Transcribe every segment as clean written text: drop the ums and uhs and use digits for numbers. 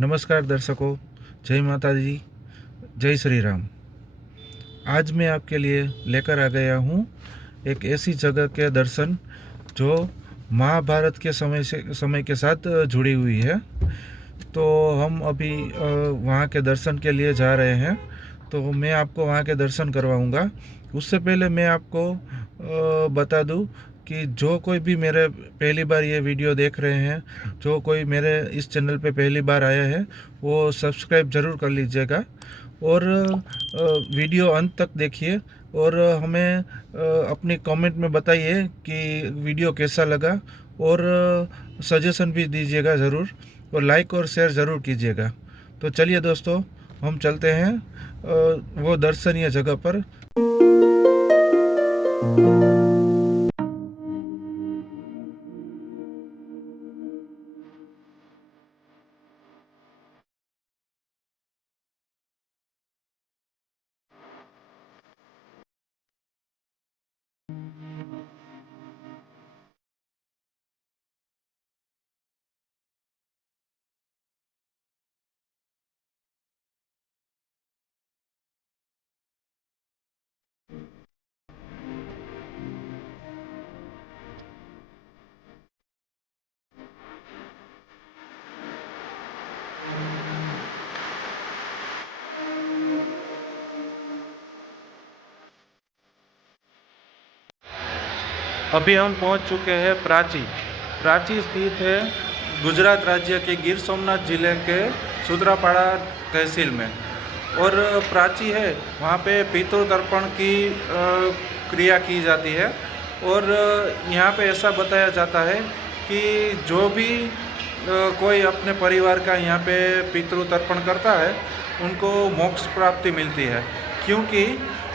नमस्कार दर्शकों, जय माता दी, जय श्री राम। आज मैं आपके लिए लेकर आ गया हूँ एक ऐसी जगह के दर्शन जो महाभारत के समय के साथ जुड़ी हुई है। तो हम अभी वहाँ के दर्शन के लिए जा रहे हैं। तो मैं आपको वहाँ के दर्शन करवाऊँगा। उससे पहले मैं आपको बता दूँ कि जो कोई भी मेरे पहली बार ये वीडियो देख रहे हैं, जो कोई मेरे इस चैनल पे पहली बार आया है, वो सब्सक्राइब ज़रूर कर लीजिएगा और वीडियो अंत तक देखिए और हमें अपनी कमेंट में बताइए कि वीडियो कैसा लगा और सजेशन भी दीजिएगा ज़रूर और लाइक और शेयर ज़रूर कीजिएगा। तो चलिए दोस्तों, हम चलते हैं वो दर्शनीय जगह पर। अभी हम पहुंच चुके हैं प्राची। प्राची स्थित है गुजरात राज्य के गिर सोमनाथ जिले के सूत्रापाड़ा तहसील में। और प्राची है वहाँ पे पितृ तर्पण की क्रिया की जाती है। और यहाँ पे ऐसा बताया जाता है कि जो भी कोई अपने परिवार का यहाँ पे पितृ तर्पण करता है उनको मोक्ष प्राप्ति मिलती है। क्योंकि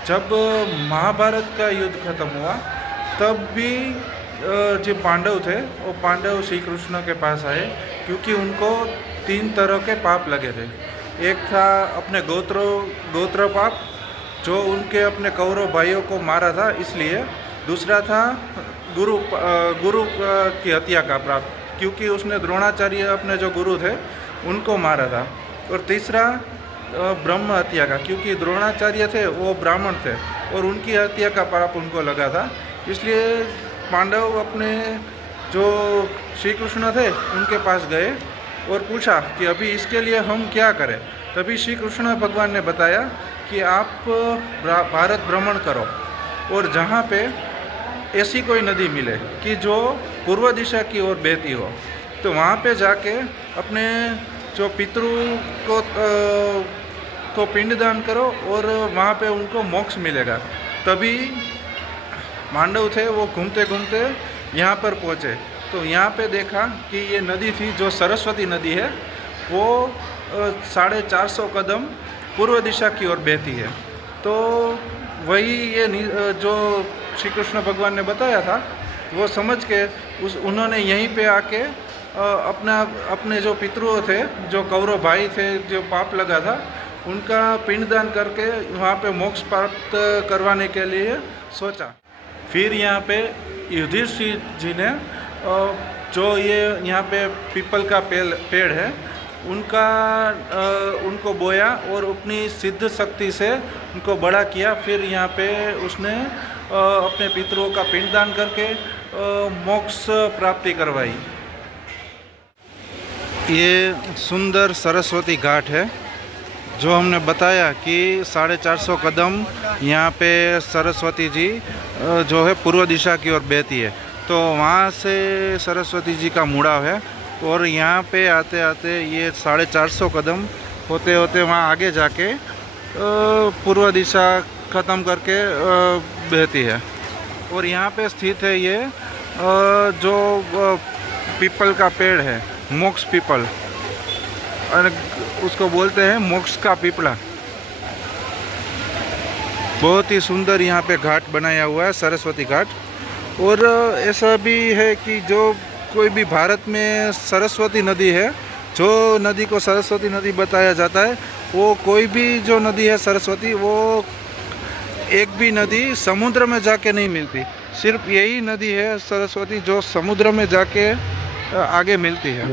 जब महाभारत का युद्ध खत्म हुआ तब भी जो पांडव थे वो पांडव श्री कृष्ण के पास आए, क्योंकि उनको 3 तरह के पाप लगे थे। एक था अपने गोत्र पाप, जो उनके अपने कौरव भाइयों को मारा था इसलिए। दूसरा था गुरु की हत्या का पाप, क्योंकि उसने द्रोणाचार्य अपने जो गुरु थे उनको मारा था। और तीसरा ब्रह्म हत्या का, क्योंकि द्रोणाचार्य थे वो ब्राह्मण थे और उनकी हत्या का पाप उनको लगा था। इसलिए पांडव अपने जो श्री कृष्ण थे उनके पास गए और पूछा कि अभी इसके लिए हम क्या करें। तभी श्री कृष्ण भगवान ने बताया कि आप भारत भ्रमण करो और जहाँ पे ऐसी कोई नदी मिले कि जो पूर्व दिशा की ओर बहती हो, तो वहाँ पे जाके अपने जो पितृ को पिंडदान करो और वहाँ पे उनको मोक्ष मिलेगा। तभी पांडव थे वो घूमते घूमते यहाँ पर पहुँचे। तो यहाँ पे देखा कि ये नदी थी जो सरस्वती नदी है, वो 450 कदम पूर्व दिशा की ओर बहती है। तो वही ये जो श्री कृष्ण भगवान ने बताया था वो समझ के उन्होंने यहीं पे आके अपने जो पितृ थे, जो कौरव भाई थे, जो पाप लगा था, उनका पिंडदान करके वहाँ पे मोक्ष प्राप्त करवाने के लिए सोचा। फिर यहाँ पे युधिष्ठिर जी ने जो ये यहाँ पे पीपल का पेड़ है उनको बोया और अपनी सिद्ध शक्ति से उनको बड़ा किया। फिर यहाँ पे उसने अपने पितरों का पिंडदान करके मोक्ष प्राप्ति करवाई। ये सुंदर सरस्वती घाट है जो हमने बताया कि 450 कदम यहाँ पे सरस्वती जी जो है पूर्व दिशा की ओर बहती है। तो वहाँ से सरस्वती जी का मुड़ाव है और यहाँ पे आते आते ये 450 कदम होते होते वहाँ आगे जाके पूर्व दिशा ख़त्म करके बहती है। और यहाँ पे स्थित है ये जो पीपल का पेड़ है, मोक्ष पीपल, और उसको बोलते हैं मोक्ष का पीपला। बहुत ही सुंदर यहाँ पे घाट बनाया हुआ है, सरस्वती घाट। और ऐसा भी है कि जो कोई भी भारत में सरस्वती नदी है, जो नदी को सरस्वती नदी बताया जाता है, वो कोई भी जो नदी है सरस्वती, वो एक भी नदी समुद्र में जाके नहीं मिलती। सिर्फ यही नदी है सरस्वती जो समुद्र में जाके आगे मिलती है।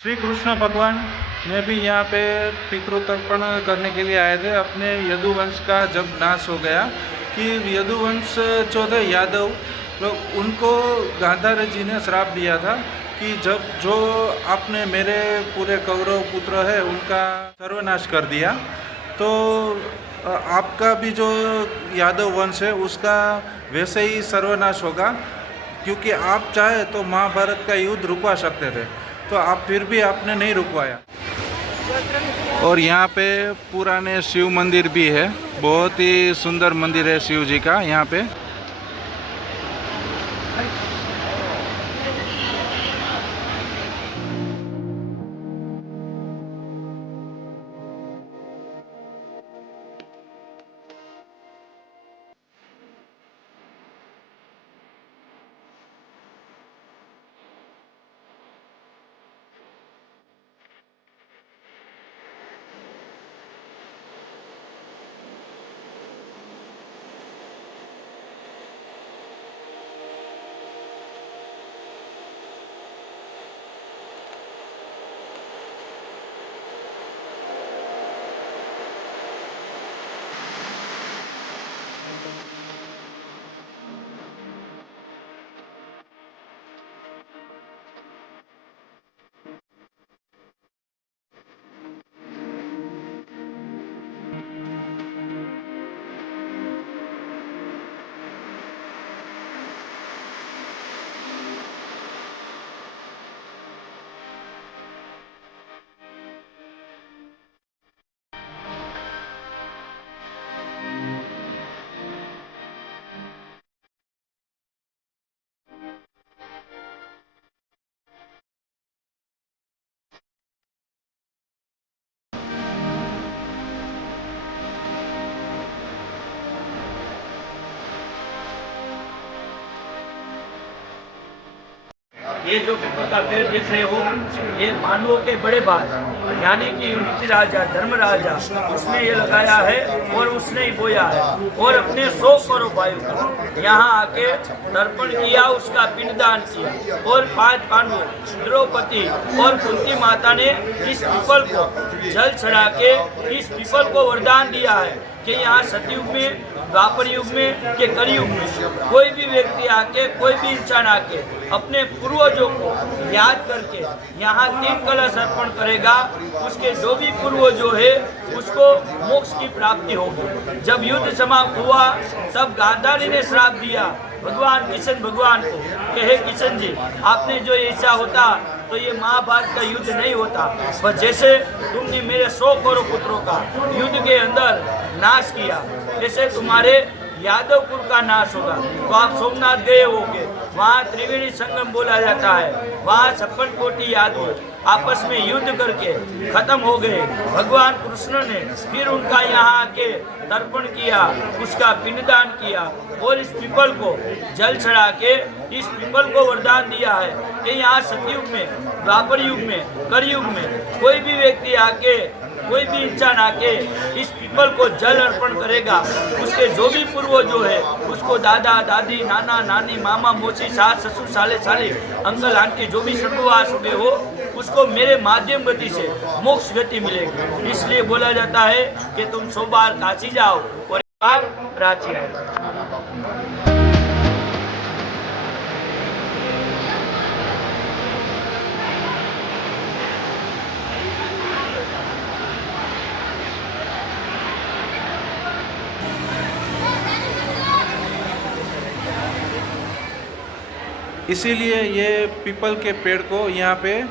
श्री कृष्ण भगवान ने भी यहाँ पे पितृतर्पण करने के लिए आए थे। अपने यदुवंश का जब नाश हो गया कि यदुवंश जो थे यादव लोग, उनको गांधार जी ने श्राप दिया था कि जब जो आपने मेरे पूरे कौरव पुत्र है उनका सर्वनाश कर दिया, तो आपका भी जो यादव वंश है उसका वैसे ही सर्वनाश होगा, क्योंकि आप चाहे तो महाभारत का युद्ध रुकवा सकते थे, तो आप फिर भी आपने नहीं रुकवाया। और यहाँ पे पुराने शिव मंदिर भी है, बहुत ही सुंदर मंदिर है शिव जी का यहाँ पे। ये जो पिपल का पेड़ देख रहे हो, ये पांडवों के बड़े भाई यानी कि युधिष्ठिर राजा धर्मराजा उसने ये लगाया है और उसने ही बोया है, और अपने 100 करोड़ भाइयों को यहाँ आके तर्पण किया, उसका पिंडदान किया। और 5 पांडवों द्रौपदी और कुंती माता ने इस पीपल को जल चढ़ा के इस पीपल को वरदान दिया है कि यहाँ सतयुग में, द्वापर युग में के कलयुग में कोई भी व्यक्ति आके, कोई भी इंसान आके अपने पूर्वजों को याद करके यहाँ 3 कलश अर्पण करेगा, उसके जो भी पूर्वज जो है उसको मोक्ष की प्राप्ति होगी। जब युद्ध समाप्त हुआ तब गांधारी ने श्राप दिया भगवान किशन भगवान को कि हे किशन जी, आपने जो ऐसा होता तो ये महाभारत का युद्ध नहीं होता, पर जैसे तुमने मेरे 100 करोड़ पुत्रों का युद्ध के अंदर नाश किया, जैसे तुम्हारे यादवपुर का नाश होगा। तो आप सोमनाथ गए होंगे, वहाँ त्रिवेणी संगम बोला जाता है, वहाँ 56 कोटि यादव आपस में युद्ध करके खत्म हो गए। भगवान कृष्ण ने फिर उनका यहाँ आके तर्पण किया, उसका पिंडदान किया और इस पीपल को जल चढ़ा के इस पीपल को वरदान दिया है कि यहाँ सतयुग में, द्वापर युग में, कलयुग में कोई भी व्यक्ति आके, कोई भी इंसान आके इस पीपल को जल अर्पण करेगा, उसके जो भी पूर्वज जो है उसको दादा दादी, नाना नानी, मामा मौसी, सास ससुर, साले साली, अंकल आंटी, जो भी स्वर्गवास हुए हो उसको मेरे माध्यम गति से मोक्ष गति मिलेगी। इसलिए बोला जाता है कि तुम 100 बार काशी जाओ और आप प्राची है। इसीलिए ये पीपल के पेड़ को यहाँ पे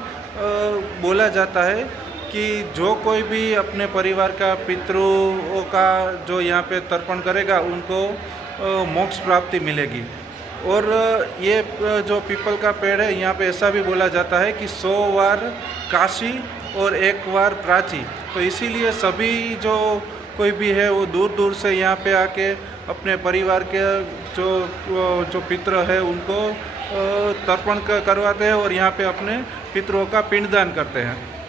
बोला जाता है कि जो कोई भी अपने परिवार का पितरों का जो यहाँ पे तर्पण करेगा उनको मोक्ष प्राप्ति मिलेगी। और ये जो पीपल का पेड़ है यहाँ पे ऐसा भी बोला जाता है कि 100 बार काशी और 1 बार प्राची। तो इसीलिए सभी जो कोई भी है वो दूर दूर से यहाँ पे आके अपने परिवार के जो पितृ है उनको तर्पण करवाते हैं और यहाँ पे अपने पितरों का पिंडदान करते हैं।